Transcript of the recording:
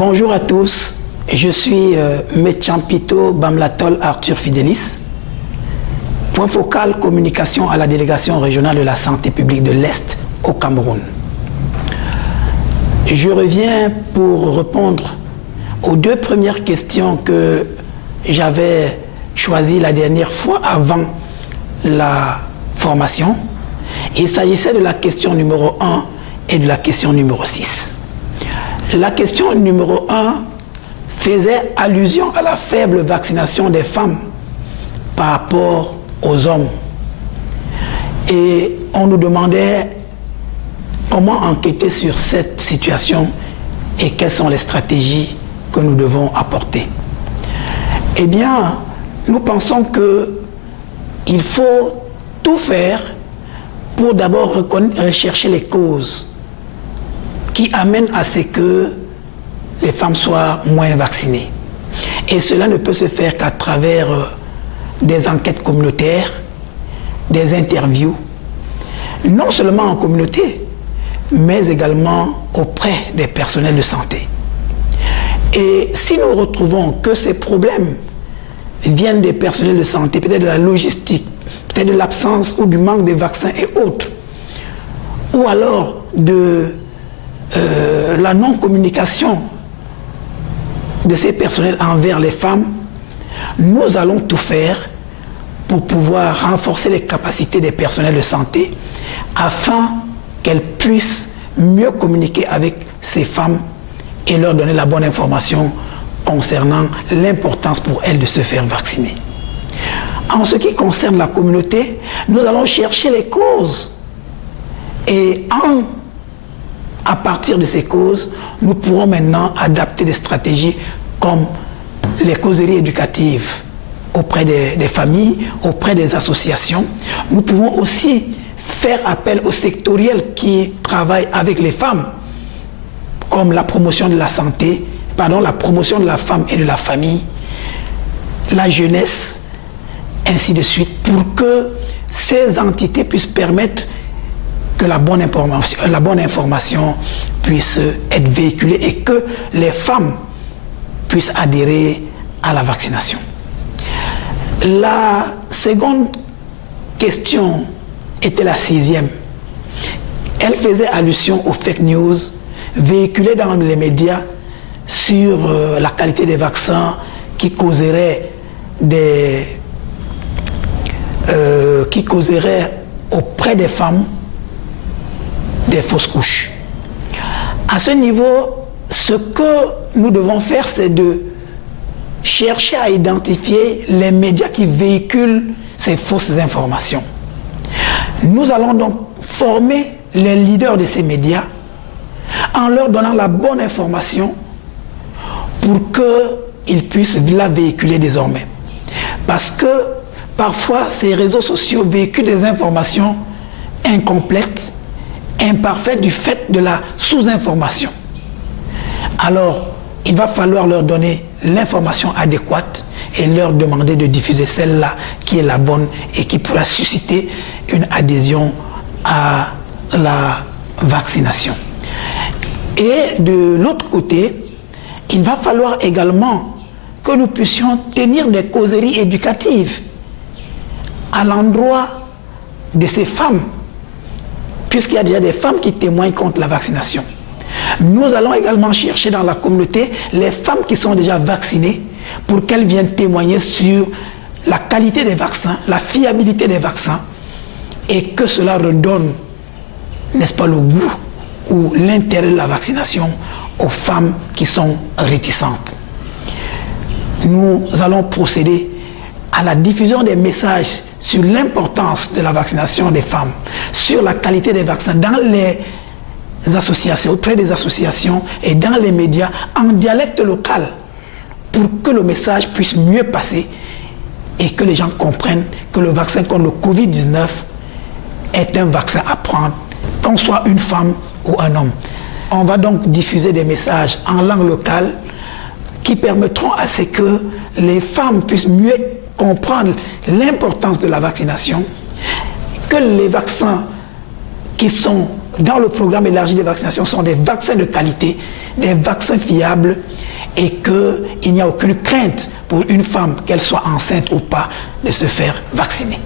Bonjour à tous, je suis Metchampito Bamlatol Arthur Fidelis, point focal communication à la délégation régionale de la santé publique de l'Est au Cameroun. Je reviens pour répondre aux deux premières questions que j'avais choisies la dernière fois avant la formation. Il s'agissait de la question numéro 1 et de la question numéro 6. La question numéro 1 faisait allusion à la faible vaccination des femmes par rapport aux hommes. Et on nous demandait comment enquêter sur cette situation et quelles sont les stratégies que nous devons apporter. Eh bien, nous pensons qu'il faut tout faire pour d'abord rechercher les causes qui amènent à ce que les femmes soient moins vaccinées. Et cela ne peut se faire qu'à travers des enquêtes communautaires, des interviews, non seulement en communauté, mais également auprès des personnels de santé. Et si nous retrouvons que ces problèmes viennent des personnels de santé, peut-être de la logistique, peut-être de l'absence ou du manque de vaccins et autres, ou alors de la non-communication de ces personnels envers les femmes, nous allons tout faire pour pouvoir renforcer les capacités des personnels de santé afin qu'elles puissent mieux communiquer avec ces femmes et leur donner la bonne information concernant l'importance pour elles de se faire vacciner. En ce qui concerne la communauté, nous allons chercher les causes et à partir de ces causes, nous pourrons maintenant adapter des stratégies comme les causeries éducatives auprès des familles, auprès des associations. Nous pouvons aussi faire appel aux sectoriels qui travaillent avec les femmes, comme la promotion de la santé, la promotion de la femme et de la famille, la jeunesse, ainsi de suite, pour que ces entités puissent permettre que la bonne information puisse être véhiculée et que les femmes puissent adhérer à la vaccination. La seconde question était la 6e. Elle faisait allusion aux fake news véhiculées dans les médias sur la qualité des vaccins qui causeraient auprès des femmes des fausses couches. À ce niveau, ce que nous devons faire, c'est de chercher à identifier les médias qui véhiculent ces fausses informations. Nous allons donc former les leaders de ces médias en leur donnant la bonne information pour qu'ils puissent la véhiculer désormais. Parce que parfois, ces réseaux sociaux véhiculent des informations incomplètes, imparfaites du fait de la sous-information. Alors, il va falloir leur donner l'information adéquate et leur demander de diffuser celle-là qui est la bonne et qui pourra susciter une adhésion à la vaccination. Et de l'autre côté, il va falloir également que nous puissions tenir des causeries éducatives à l'endroit de ces femmes, puisqu'il y a déjà des femmes qui témoignent contre la vaccination. Nous allons également chercher dans la communauté les femmes qui sont déjà vaccinées pour qu'elles viennent témoigner sur la qualité des vaccins, la fiabilité des vaccins et que cela redonne, n'est-ce pas, le goût ou l'intérêt de la vaccination aux femmes qui sont réticentes. Nous allons procéder à la diffusion des messages sur l'importance de la vaccination des femmes, sur la qualité des vaccins dans les associations, auprès des associations et dans les médias en dialecte local pour que le message puisse mieux passer et que les gens comprennent que le vaccin contre le Covid-19 est un vaccin à prendre, qu'on soit une femme ou un homme. On va donc diffuser des messages en langue locale qui permettront à ce que les femmes puissent mieux comprendre l'importance de la vaccination, que les vaccins qui sont dans le programme élargi de vaccination sont des vaccins de qualité des vaccins fiables et qu'il n'y a aucune crainte pour une femme, qu'elle soit enceinte ou pas, de se faire vacciner.